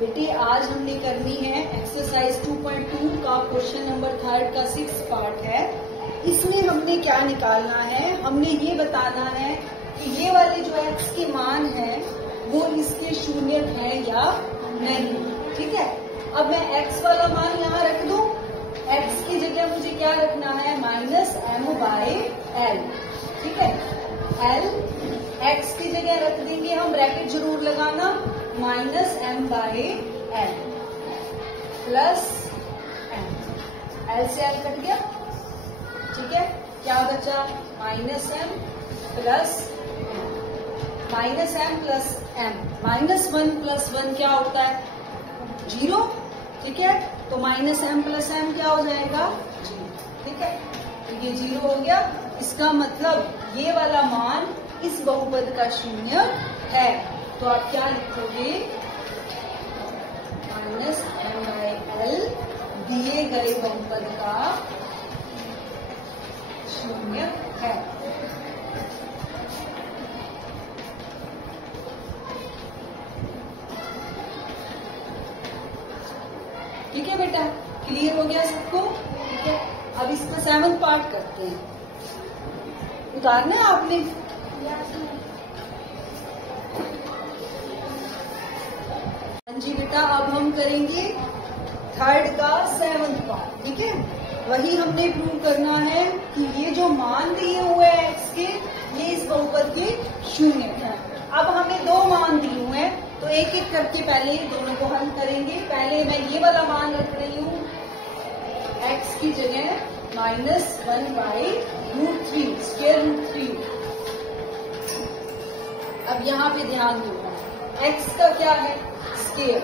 बेटे आज हमने करनी है एक्सरसाइज 2.2 का क्वेश्चन नंबर 3 का 6 पार्ट है। इसमें हमने क्या निकालना है, हमने ये बताना है कि ये वाले जो x के मान है वो इसके शून्य है या नहीं। ठीक है, अब मैं x वाला मान यहाँ रख दूं, x की जगह मुझे क्या रखना है -m/l। ठीक है, l x की जगह रख देंगे हम, ब्रैकेट जरूर लगाना, -m/l प्लस m, l से l कट गया। ठीक है, क्या बचा -m plus -m plus m, -1 plus 1 क्या होता है 0। ठीक है, तो -m प्लस m क्या हो जाएगा 0। ठीक है, तो ये 0 हो गया। इसका मतलब ये वाला मान इस बहुपद का शून्य है। तो आप क्या लिखोगे -m/l दिए गए बहुपद का शून्य है। ठीक है बेटा, क्लियर हो गया सबको। ठीक है, अब इसका 7th पार्ट करते हैं। उतारना है आपने, जी बेटा। अब हम करेंगे 3rd का 7th पार्ट। ठीक है, वही हमने प्रूव करना है कि ये जो मान दिए हुए हैं x के, ये इस बहुपद के शून्य है। अब हमें 2 मान दिए हुए हैं, तो एक एक करके पहले दोनों को हल करेंगे। पहले मैं ये वाला मान रख रही हूँ x की जगह -1/√3 स्क्वायर रूट 3। अब यहाँ पे ध्यान दो, x का क्या है स्क्वायर।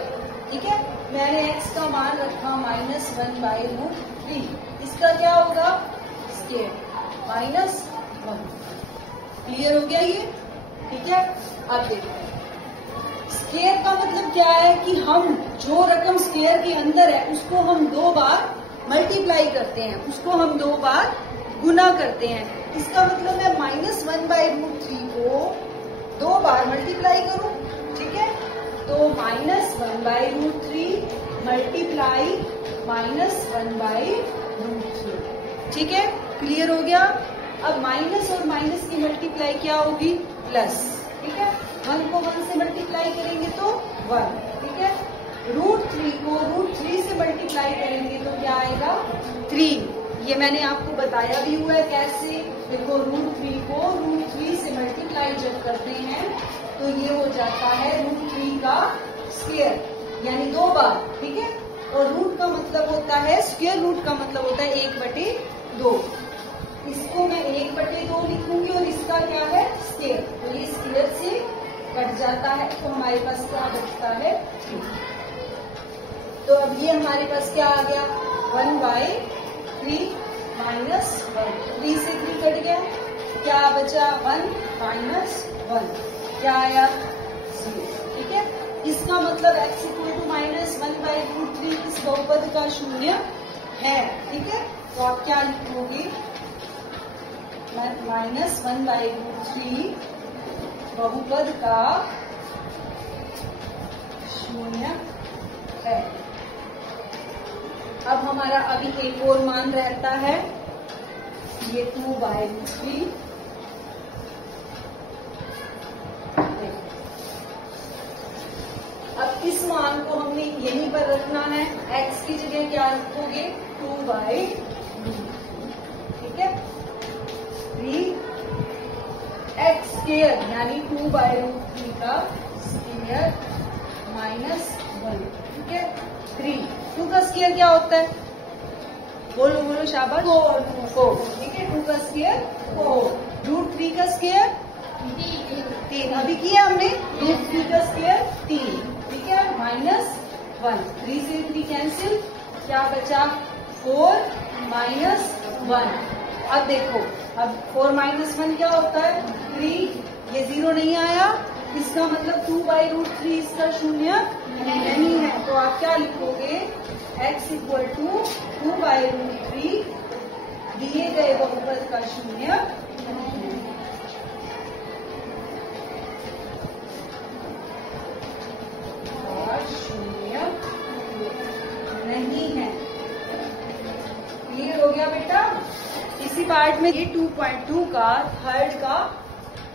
ठीक है, मैंने x का मान रखा -1/√3, इसका क्या होगा स्क्वायर -1। क्लियर हो गया ये। ठीक है, अब देखो स्क्वायर का मतलब क्या है कि हम जो रकम स्क्वायर के अंदर है उसको हम 2 बार मल्टीप्लाई करते हैं, उसको हम 2 बार गुना करते हैं। इसका मतलब मैं -1/√3 को 2 बार मल्टीप्लाई करूं। ठीक है, तो -1/√3 मल्टीप्लाई -1/√3। ठीक है, क्लियर हो गया। अब माइनस और माइनस की मल्टीप्लाई क्या होगी प्लस। ठीक है, 1 को 1 से मल्टीप्लाई करेंगे तो 1। ठीक है, √3 को √3 से मल्टीप्लाई करेंगे तो क्या आएगा 3। ये मैंने आपको बताया भी हुआ है कैसे। देखो √3 को √3 से मल्टीप्लाई जब करते हैं तो ये हो जाता है √3 का स्क्वायर, यानी 2 बार। ठीक है, और रूट का मतलब होता है, स्क्वायर रूट का मतलब होता है 1/2। इसको मैं 1/2 लिखूंगी और इसका क्या है स्क्वायर, तो ये स्क्वायर से कट जाता है, तो हमारे पास क्या बचता है 3। तो अब ये हमारे पास क्या आ गया 1/3 -1, 3 से 3 कट गया, क्या बचा 1 -1, क्या आया 0। ठीक है, इसका मतलब x = -1/√3 इस बहुपद का शून्य है। ठीक है, तो आप क्या लिखोगे -1/√3 बहुपद का शून्य है। अब हमारा अभी एक और मान रहता है, ये 2/√3। अब इस मान को हमने यहीं पर रखना है, x की जगह क्या रखोगे 2/√3। ठीक है, 3x² यानी 2/√3 का स्क्वायर -1। ठीक है, 2 का स्क्वायर क्या होता है, बोलो बोलो शाबाश 4। ठीक है, 2 का स्क्वायर 4, √3 का स्क्वायर 3, अभी किया हमने, √3 का स्क्वायर 3। ठीक है, -1, 3 से 3 कैंसिल, क्या बचा 4 -1। अब देखो, अब 4 -1 क्या होता है 3, ये 0 नहीं आया, इसका मतलब 2/√3 इसका शून्य नहीं है। तो आप क्या लिखोगे x = 2/√3 दिए गए बहुपद का शून्य और शून्य पार्ट में ये 2.2 का थर्ड का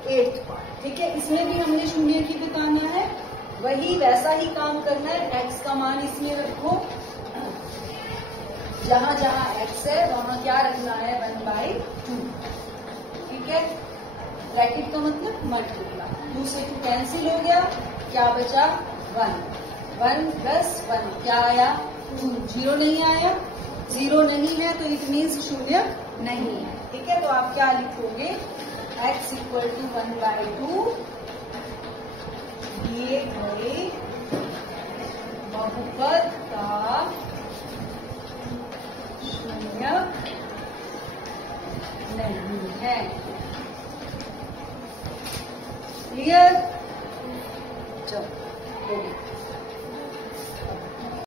8th पार्ट, ठीक है। इसमें भी हमने शून्य की बताना है, वही वैसा ही काम करना है। x का मान इसमें रखो, जहां जहां x है वहां क्या रखना है 1/2, ठीक है। ब्रैकेट का मतलब मल्टीप्लाई, 2 से 2 कैंसिल हो गया, क्या बचा 1, 1 + 1 क्या आया 2, 0 नहीं आया, 0 नहीं है तो इट मीन्स शून्य नहीं है, ठीक है। तो आप क्या लिखोगे x = 1/2 दिए गए बहुपद